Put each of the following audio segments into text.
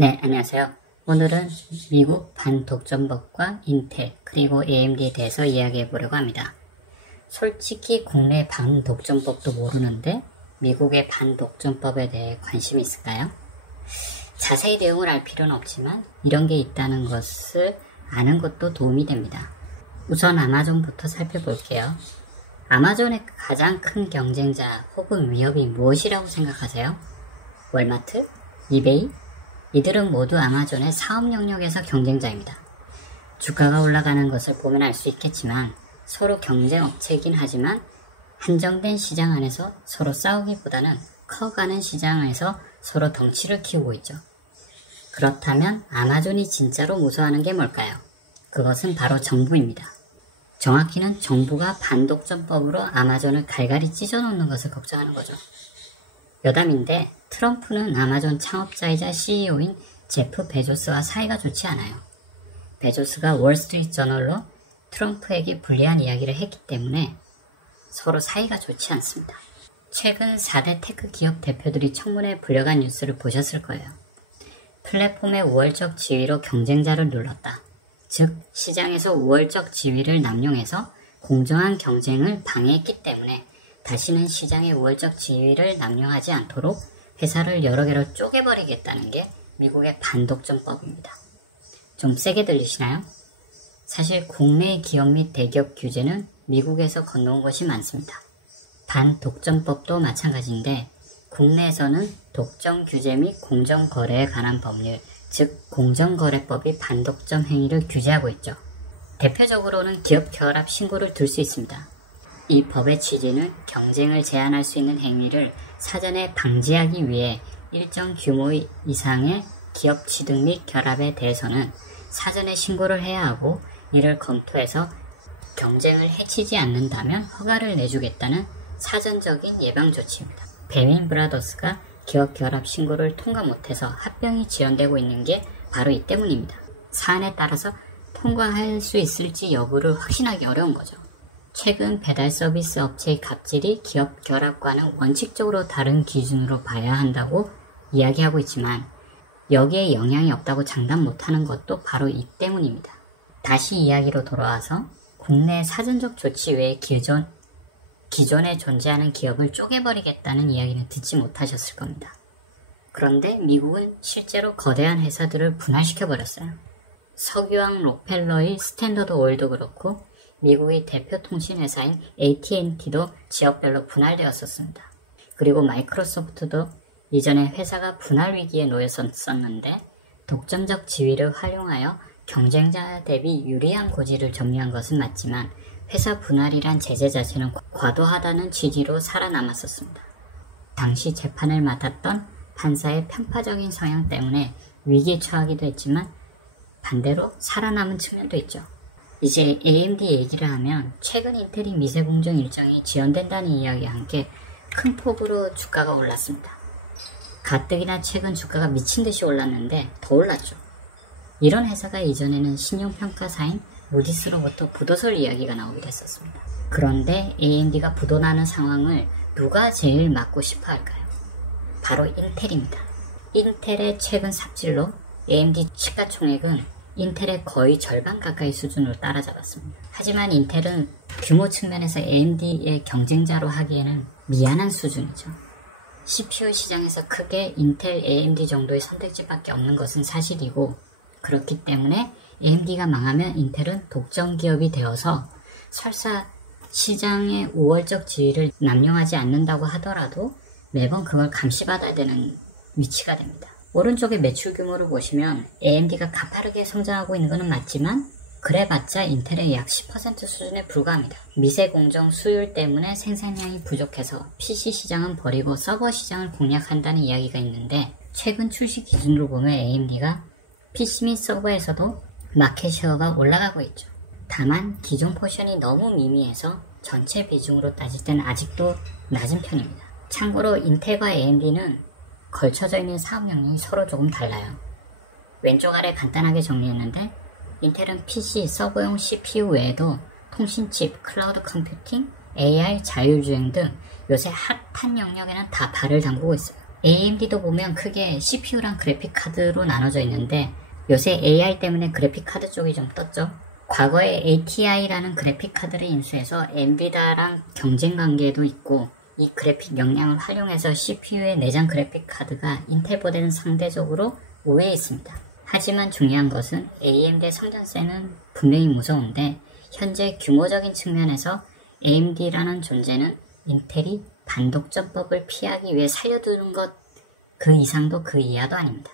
네, 안녕하세요. 오늘은 미국 반독점법과 인텔 그리고 AMD에 대해서 이야기해 보려고 합니다. 솔직히 국내 반독점법도 모르는데 미국의 반독점법에 대해 관심이 있을까요? 자세히 내용을 알 필요는 없지만 이런 게 있다는 것을 아는 것도 도움이 됩니다. 우선 아마존부터 살펴볼게요. 아마존의 가장 큰 경쟁자 혹은 위협이 무엇이라고 생각하세요? 월마트? 이베이? 이들은 모두 아마존의 사업 영역에서 경쟁자입니다. 주가가 올라가는 것을 보면 알 수 있겠지만 서로 경쟁 업체이긴 하지만 한정된 시장 안에서 서로 싸우기보다는 커가는 시장에서 서로 덩치를 키우고 있죠. 그렇다면 아마존이 진짜로 무서워하는 게 뭘까요? 그것은 바로 정부입니다. 정확히는 정부가 반독점법으로 아마존을 갈갈이 찢어놓는 것을 걱정하는 거죠. 여담인데 트럼프는 아마존 창업자이자 CEO인 제프 베조스와 사이가 좋지 않아요. 베조스가 월스트리트 저널로 트럼프에게 불리한 이야기를 했기 때문에 서로 사이가 좋지 않습니다. 최근 4대 테크 기업 대표들이 청문회에 불려간 뉴스를 보셨을 거예요. 플랫폼의 우월적 지위로 경쟁자를 눌렀다. 즉 시장에서 우월적 지위를 남용해서 공정한 경쟁을 방해했기 때문에 다시는 시장의 우월적 지위를 남용하지 않도록 회사를 여러 개로 쪼개버리겠다는 게 미국의 반독점법입니다. 좀 세게 들리시나요? 사실 국내 기업 및 대기업 규제는 미국에서 건너온 것이 많습니다. 반독점법도 마찬가지인데 국내에서는 독점 규제 및 공정거래에 관한 법률, 즉 공정거래법이 반독점 행위를 규제하고 있죠. 대표적으로는 기업 결합 신고를 들 수 있습니다. 이 법의 취지는 경쟁을 제한할 수 있는 행위를 사전에 방지하기 위해 일정 규모 이상의 기업 취득 및 결합에 대해서는 사전에 신고를 해야 하고 이를 검토해서 경쟁을 해치지 않는다면 허가를 내주겠다는 사전적인 예방 조치입니다. 배민 브라더스가 기업 결합 신고를 통과 못해서 합병이 지연되고 있는 게 바로 이 때문입니다. 사안에 따라서 통과할 수 있을지 여부를 확신하기 어려운 거죠. 최근 배달 서비스 업체의 갑질이 기업 결합과는 원칙적으로 다른 기준으로 봐야 한다고 이야기하고 있지만 여기에 영향이 없다고 장담 못하는 것도 바로 이 때문입니다. 다시 이야기로 돌아와서 국내 사전적 조치 외에 기존에 존재하는 기업을 쪼개버리겠다는 이야기는 듣지 못하셨을 겁니다. 그런데 미국은 실제로 거대한 회사들을 분할시켜버렸어요. 석유왕 록펠러의 스탠더드 오일도 그렇고 미국의 대표 통신 회사인 AT&T도 지역별로 분할되었었습니다. 그리고 마이크로소프트도 이전에 회사가 분할 위기에 놓였었는데 독점적 지위를 활용하여 경쟁자 대비 유리한 고지를 정리한 것은 맞지만 회사 분할이란 제재 자체는 과도하다는 취지로 살아남았었습니다. 당시 재판을 맡았던 판사의 편파적인 성향 때문에 위기에 처하기도 했지만 반대로 살아남은 측면도 있죠. 이제 AMD 얘기를 하면 최근 인텔이 미세 공정 일정이 지연된다는 이야기와 함께 큰 폭으로 주가가 올랐습니다. 가뜩이나 최근 주가가 미친듯이 올랐는데 더 올랐죠. 이런 회사가 이전에는 신용평가사인 무디스로부터 부도설 이야기가 나오기도 했었습니다. 그런데 AMD가 부도나는 상황을 누가 제일 막고 싶어 할까요? 바로 인텔입니다. 인텔의 최근 삽질로 AMD 시가총액은 인텔의 거의 절반 가까이 수준으로 따라잡았습니다. 하지만 인텔은 규모 측면에서 AMD의 경쟁자로 하기에는 미안한 수준이죠. CPU 시장에서 크게 인텔, AMD 정도의 선택지밖에 없는 것은 사실이고 그렇기 때문에 AMD가 망하면 인텔은 독점 기업이 되어서 설사 시장의 우월적 지위를 남용하지 않는다고 하더라도 매번 그걸 감시받아야 되는 위치가 됩니다. 오른쪽의 매출 규모를 보시면 AMD가 가파르게 성장하고 있는 것은 맞지만 그래봤자 인텔의 약 10% 수준에 불과합니다. 미세 공정 수율 때문에 생산량이 부족해서 PC 시장은 버리고 서버 시장을 공략한다는 이야기가 있는데 최근 출시 기준으로 보면 AMD가 PC 및 서버에서도 마켓 쉐어가 올라가고 있죠. 다만 기존 포션이 너무 미미해서 전체 비중으로 따질 때는 아직도 낮은 편입니다. 참고로 인텔과 AMD는 걸쳐져 있는 사업 영역이 서로 조금 달라요. 왼쪽 아래 간단하게 정리했는데 인텔은 PC, 서버용 CPU 외에도 통신칩, 클라우드 컴퓨팅, AI, 자율주행 등 요새 핫한 영역에는 다 발을 담그고 있어요. AMD도 보면 크게 CPU랑 그래픽카드로 나눠져 있는데 요새 AI 때문에 그래픽카드 쪽이 좀 떴죠. 과거에 ATI라는 그래픽카드를 인수해서 엔비디아랑 경쟁 관계도 있고 이 그래픽 역량을 활용해서 CPU의 내장 그래픽카드가 인텔보다는 상대적으로 우위에 있습니다. 하지만 중요한 것은 AMD의 성장세는 분명히 무서운데 현재 규모적인 측면에서 AMD라는 존재는 인텔이 반독점법을 피하기 위해 살려두는 것 그 이상도 그 이하도 아닙니다.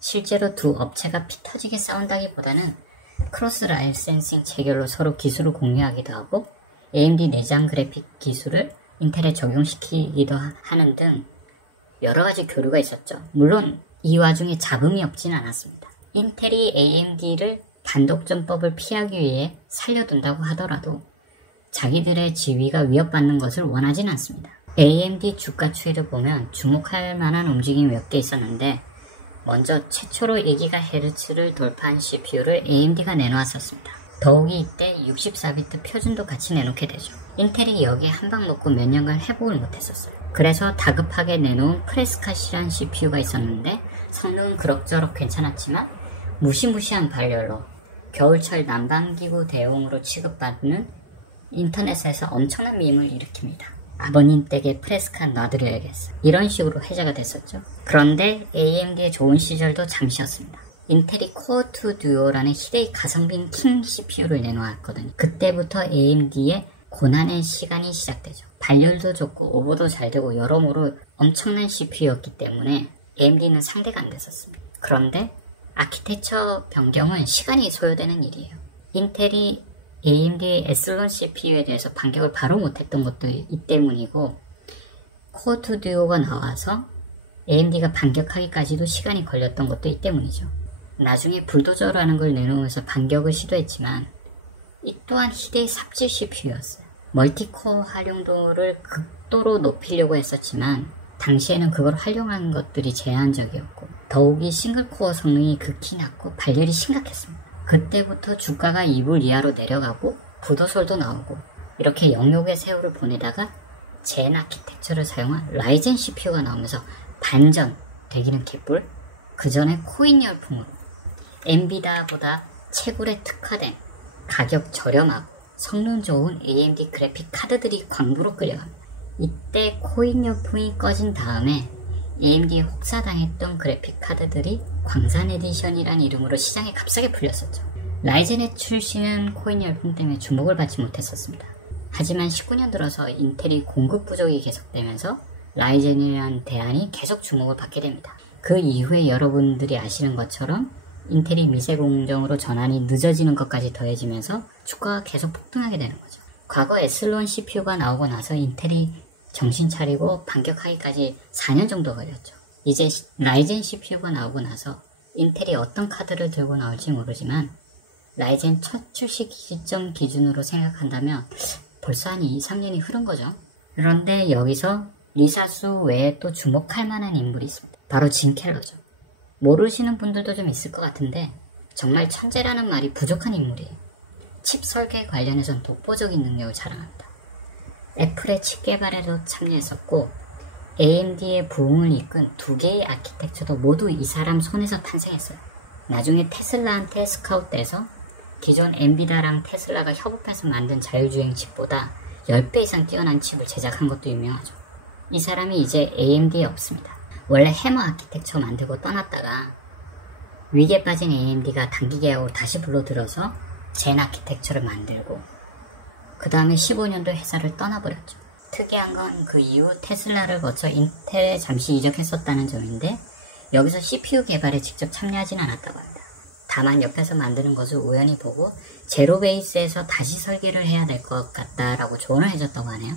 실제로 두 업체가 피 터지게 싸운다기보다는 크로스 라이센싱 체결로 서로 기술을 공유하기도 하고 AMD 내장 그래픽 기술을 인텔에 적용시키기도 하는 등 여러가지 교류가 있었죠. 물론 이 와중에 잡음이 없진 않았습니다. 인텔이 AMD를 반독점법을 피하기 위해 살려둔다고 하더라도 자기들의 지위가 위협받는 것을 원하진 않습니다. AMD 주가 추이를 보면 주목할 만한 움직임이 몇 개 있었는데 먼저 최초로 1GHz를 돌파한 CPU를 AMD가 내놓았었습니다. 더욱이 이때 64비트 표준도 같이 내놓게 되죠. 인텔이 여기에 한방 먹고 몇 년간 회복을 못했었어요. 그래서 다급하게 내놓은 프레스카시라는 CPU가 있었는데 성능은 그럭저럭 괜찮았지만 무시무시한 발열로 겨울철 난방기구 대용으로 취급받는 인터넷에서 엄청난 밈을 일으킵니다. 아버님 댁에 프레스카 놔드려야겠어. 이런 식으로 회자가 됐었죠. 그런데 AMD의 좋은 시절도 잠시였습니다. 인텔이 코어2 듀오라는 희대의 가성비 킹 CPU를 내놓았거든요. 그때부터 AMD의 고난의 시간이 시작되죠. 발열도 좋고 오버도 잘 되고 여러모로 엄청난 CPU였기 때문에 AMD는 상대가 안 됐었습니다. 그런데 아키텍처 변경은 시간이 소요되는 일이에요. 인텔이 AMD의 에슬론 CPU에 대해서 반격을 바로 못했던 것도 이 때문이고 코어2 듀오가 나와서 AMD가 반격하기까지도 시간이 걸렸던 것도 이 때문이죠. 나중에 불도저라는 걸 내놓으면서 반격을 시도했지만 이 또한 희대의 삽질 CPU였어요. 멀티코어 활용도를 극도로 높이려고 했었지만 당시에는 그걸 활용하는 것들이 제한적이었고 더욱이 싱글코어 성능이 극히 낮고 발열이 심각했습니다. 그때부터 주가가 2불 이하로 내려가고 부도솔도 나오고 이렇게 영역의 세월을 보내다가 젠 아키텍처를 사용한 라이젠 CPU가 나오면서 반전 되기는 개뿔 그 전에 코인 열풍으로 엔비디아보다 채굴에 특화된 가격 저렴하고 성능 좋은 AMD 그래픽 카드들이 광부로 끌려갑니다. 이때 코인 열풍이 꺼진 다음에 AMD에 혹사당했던 그래픽 카드들이 광산 에디션이란 이름으로 시장에 값싸게 풀렸었죠. 라이젠의 출시는 코인 열풍 때문에 주목을 받지 못했었습니다. 하지만 19년 들어서 인텔이 공급 부족이 계속되면서 라이젠이라는 대안이 계속 주목을 받게 됩니다. 그 이후에 여러분들이 아시는 것처럼 인텔이 미세 공정으로 전환이 늦어지는 것까지 더해지면서 주가가 계속 폭등하게 되는 거죠. 과거 에슬론 CPU가 나오고 나서 인텔이 정신 차리고 반격하기까지 4년 정도 걸렸죠. 이제 라이젠 CPU가 나오고 나서 인텔이 어떤 카드를 들고 나올지 모르지만 라이젠 첫 출시 시점 기준으로 생각한다면 벌써 한 2, 3년이 흐른 거죠. 그런데 여기서 리사수 외에 또 주목할 만한 인물이 있습니다. 바로 짐 켈러죠. 모르시는 분들도 좀 있을 것 같은데 정말 천재라는 말이 부족한 인물이에요. 칩 설계 관련해서는 독보적인 능력을 자랑합니다. 애플의 칩 개발에도 참여했었고 AMD의 부흥을 이끈 두 개의 아키텍처도 모두 이 사람 손에서 탄생했어요. 나중에 테슬라한테 스카웃돼서 기존 엔비디아랑 테슬라가 협업해서 만든 자율주행 칩보다 10배 이상 뛰어난 칩을 제작한 것도 유명하죠. 이 사람이 이제 AMD에 없습니다. 원래 해머 아키텍처 만들고 떠났다가 위기에 빠진 AMD가 단기 계약으로 다시 불러들여서 젠 아키텍처를 만들고 그 다음에 15년도 회사를 떠나버렸죠. 특이한 건 그 이후 테슬라를 거쳐 인텔에 잠시 이적했었다는 점인데 여기서 CPU 개발에 직접 참여하진 않았다고 합니다. 다만 옆에서 만드는 것을 우연히 보고 제로 베이스에서 다시 설계를 해야 될 것 같다라고 조언을 해줬다고 하네요.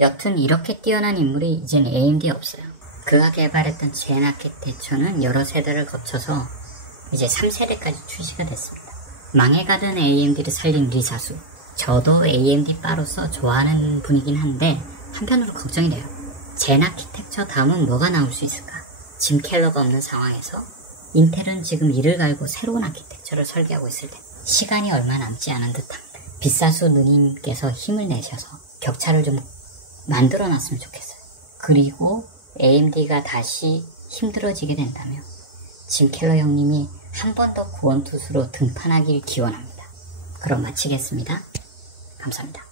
여튼 이렇게 뛰어난 인물이 이젠 AMD에 없어요. 그가 개발했던 젠 아키텍처는 여러 세대를 거쳐서 이제 3세대까지 출시가 됐습니다. 망해가던 AMD를 살린 리사수. 저도 AMD 바로서 좋아하는 분이긴 한데 한편으로 걱정이 돼요. 젠 아키텍처 다음은 뭐가 나올 수 있을까? 짐 켈러가 없는 상황에서 인텔은 지금 이를 갈고 새로운 아키텍처를 설계하고 있을 때 시간이 얼마 남지 않은 듯합니다. 빗사수 누님께서 힘을 내셔서 격차를 좀 만들어 놨으면 좋겠어요. 그리고 AMD가 다시 힘들어지게 된다면 짐 켈러 형님이 한 번 더 구원투수로 등판하길 기원합니다. 그럼 마치겠습니다. 감사합니다.